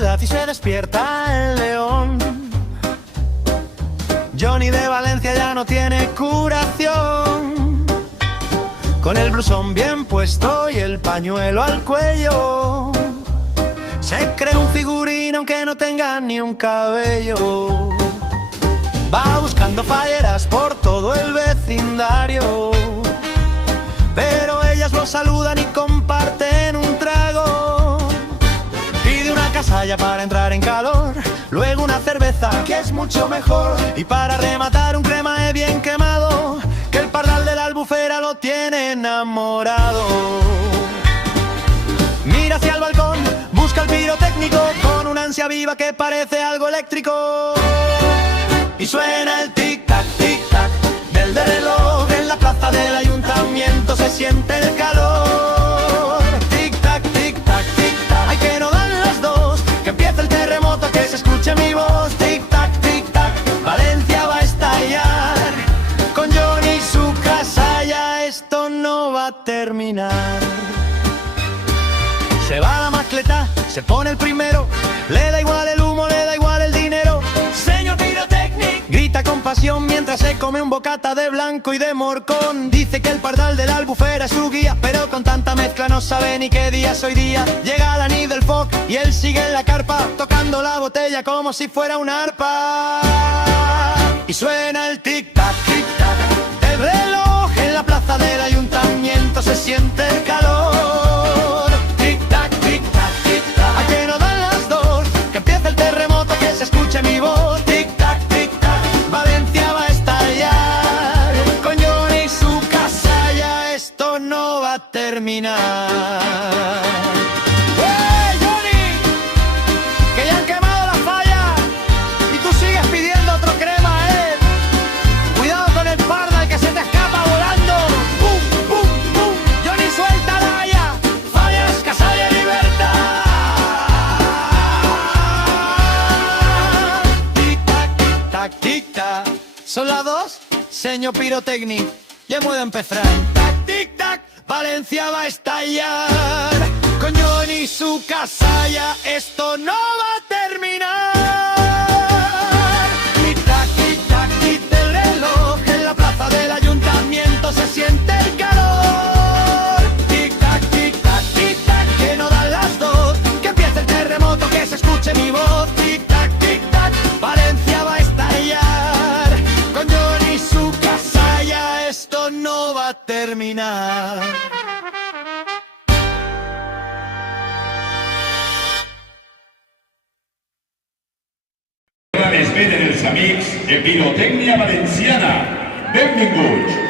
ciudad y se despierta el león. Johnny de Valencia ya no tiene curación. Con el blusón bien puesto y el pañuelo al cuello, se cree un figurín aunque no tenga ni un cabello. Va buscando falleras por todo el vecindario, pero ellas lo saludan y comparten un trago. Pide una casalla para entrar en calor, luego una cerveza, que es mucho mejor, y para rematar un crema bien quemado, que el pardal de la albufera lo tiene enamorado. Mira hacia el balcón, busca al pirotécnico, con una ansia viva que parece algo eléctrico. Y suena el tic-tac, tic-tac del reloj. En la plaza del ayuntamiento se siente el calor. Tic-tac, tic-tac, tic-tac, ay que no dan las dos, que empieza el terremoto, que se escuche mi voz. Tic-tac, tic-tac, Valencia va a estallar. Con Johnny y su casa ya esto no va a terminar. Se va a la Mascletà, se pone el primero, le da igual el humo, le da igual el dinero. Señor Pirotécnica, grita con pasión mientras se come un bocata de blanco y de morcón. Dice que el pardal de la albufera es su guía, pero con tanta mezcla no sabe ni qué día es hoy día. Llega la nid del foc y él sigue en la carpa, tocando la botella como si fuera una arpa. Y suena el tic-tac, tic-tac del reloj. En la plaza del ayuntamiento se siente el calor. Tic-tac, tic-tac, tic-tac, a que no dan las dos, que empieza el terremoto, que se escuche mi voz. Tic-tac, tic-tac, Valencia va a estallar. Con Johnny y su casa ya esto no va a terminar. ¡Hey, Johnny! Que ya han quemado la falla y tú sigues pidiendo otro crema, ¿eh? Cuidado con el pardal que se te escapa volando. ¡Pum, pum, pum! Johnny, suelta la ya. Fallas, casalla y libertad. Tic-tac, tic-tac, tic-tac. ¿Son las dos? Señor Pirotécnica, ya puedo empezar. Tac, tic-tac, Valencia va a estallar. Con Johnny y su casa ya esto no va a terminar. Tic-tac, tic-tac, tic del reloj. En la plaza del ayuntamiento se siente el calor. Tic-tac, tic-tac, tic-tac, que no dan las dos, que empiece el terremoto, que se escuche mi voz. Tic-tac, tic-tac, Valencia va a estallar. Con Johnny y su casa ya esto no va a terminar. Una vez venen els amics de Pirotecnia Valenciana. Benvinguts.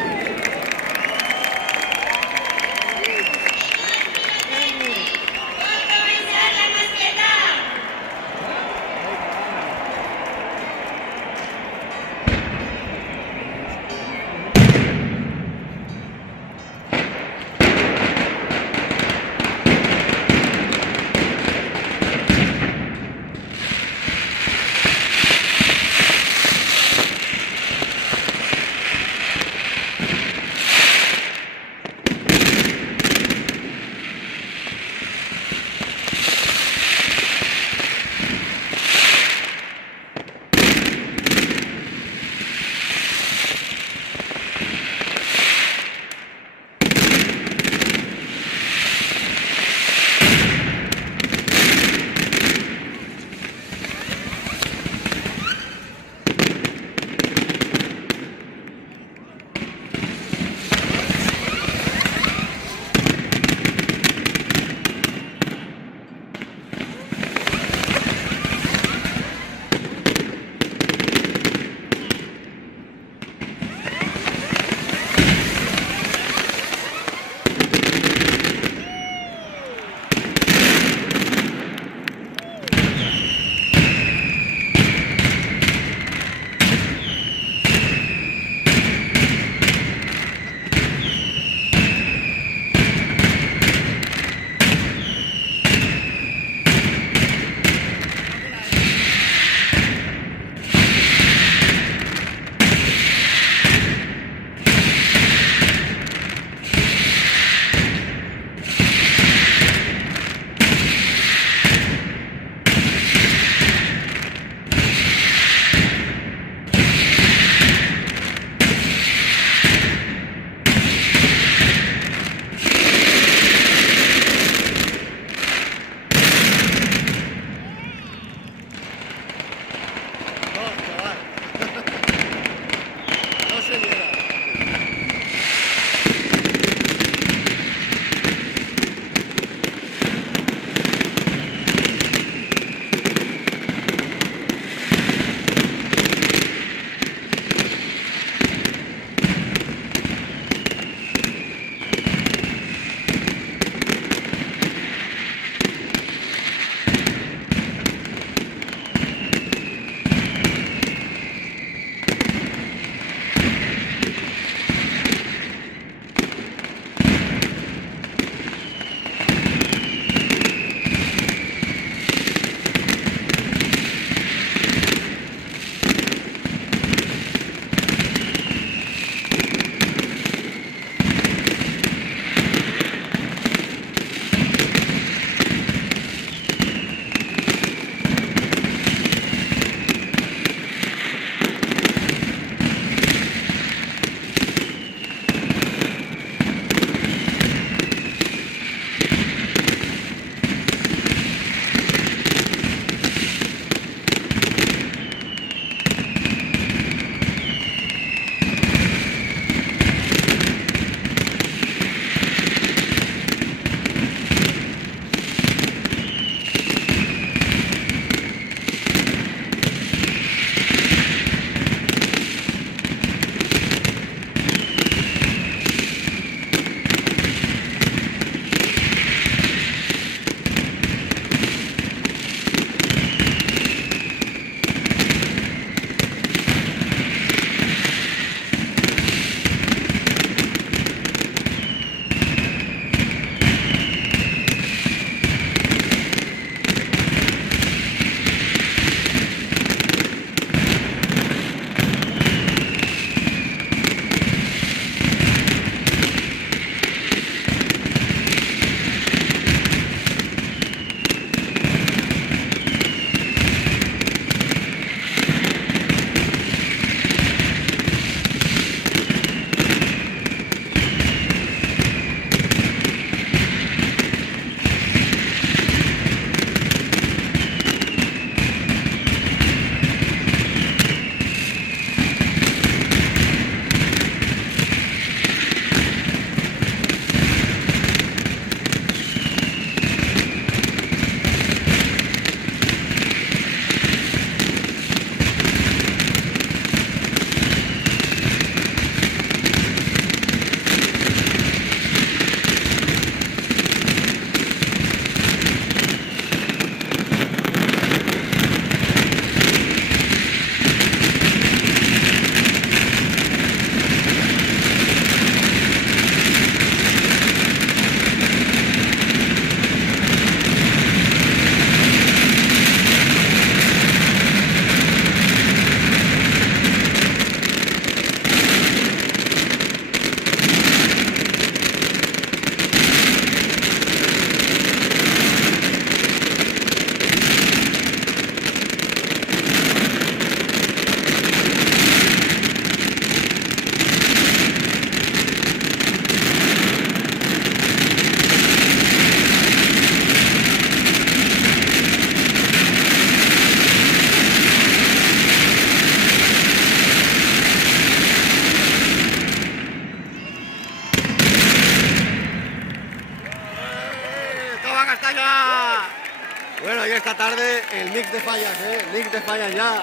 Bueno, y esta tarde el mix de fallas, mix de fallas ya.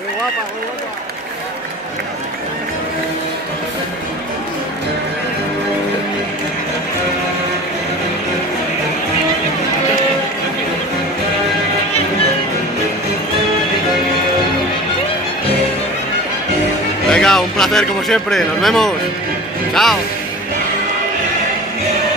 Muy guapa, muy guapa. Venga, un placer como siempre, nos vemos. Chao.